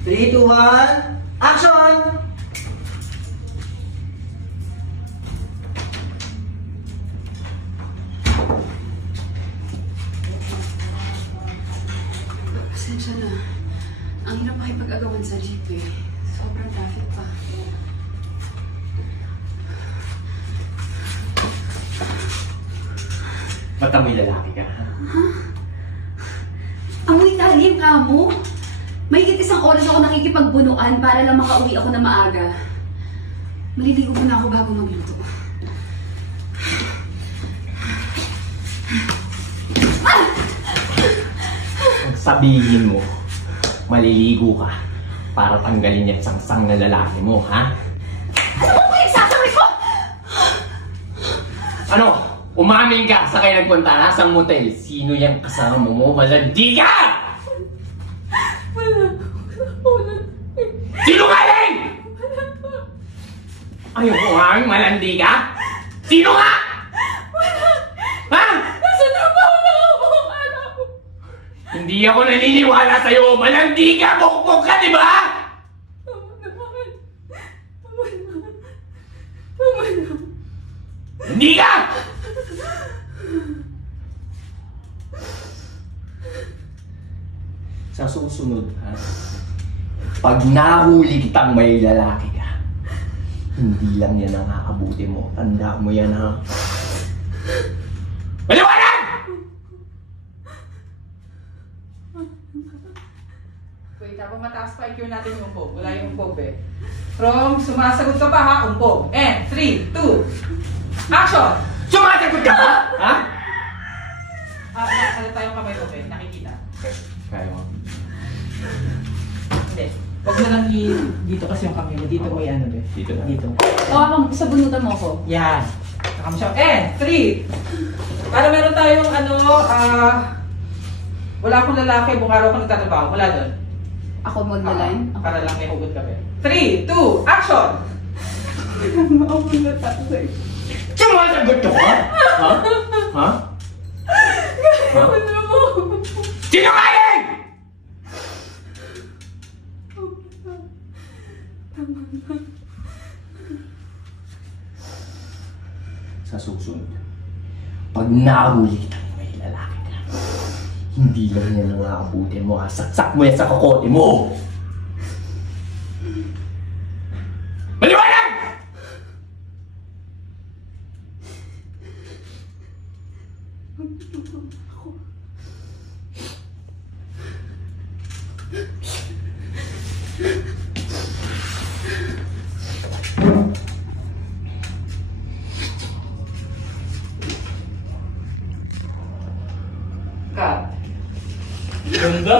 3, 2, 1, action! Pasensya na. Ang hirap makipag-agawan sa jeep eh. Sobrang traffic pa. Ba't amoy lalaki ka? Ha? Amoy talim ka mo? Mahigit isang oras ako nakikipagbunuan para lang makauwi ako na maaga. Maliligo muna ako bago magluto. Ang sabihin mo, maliligo ka para tanggalin yung sangsang na lalaki mo, ha? Ano ba pinagsasabi ko? Ano? Umamin ka sa kayo nagpunta na sa motel. Sino yung kasama mo? Malandi ka! Wala. Sinungaling! Ayaw mo aming malandi ka? Sino nga? Ha? Nasa trabaho na ako! Hindi ako naniniwala sa'yo. Malandi ka! Bukbok ka, di ba? Hindi ka! Sa susunod, ha? Pag nahuli kitang may lalaki ka, hindi lang yan ang aabuti mo. Tanda mo yan, ha? Maliwanag! Wait, habang mataas pa, i-cure natin yung umpog. Wala yung umpog, eh. From, sumasagot ka pa, ha? Umpog. And, 3, 2, action! Sumasagot ka ba? Ha? Ano tayong kamay mo, eh? Nakikita. Kaya mo. Hindi. Huwag mo lang dito kasi yung kamay mo. Dito mo yan, eh. Dito na. Dito. O ako, sa bunutan mo ko. Yan. Nakam siya. And, 3. Para meron tayong, wala akong lalaki, buong araw ko nagtatrabaho. Wala doon. Ako magla-line? Para lang may hugot ka, eh. 3, 2, action! Ako na tatay. Sumasagot ka ba? Ha? Ha? Ha? Sinungaling! Sa susunod, pag nahuli kitang may lalaki ka, hindi lang yan ang aabutin mo, ha? Saksak mo yan sa kokote mo! Maliwanag! Cut. Ganda!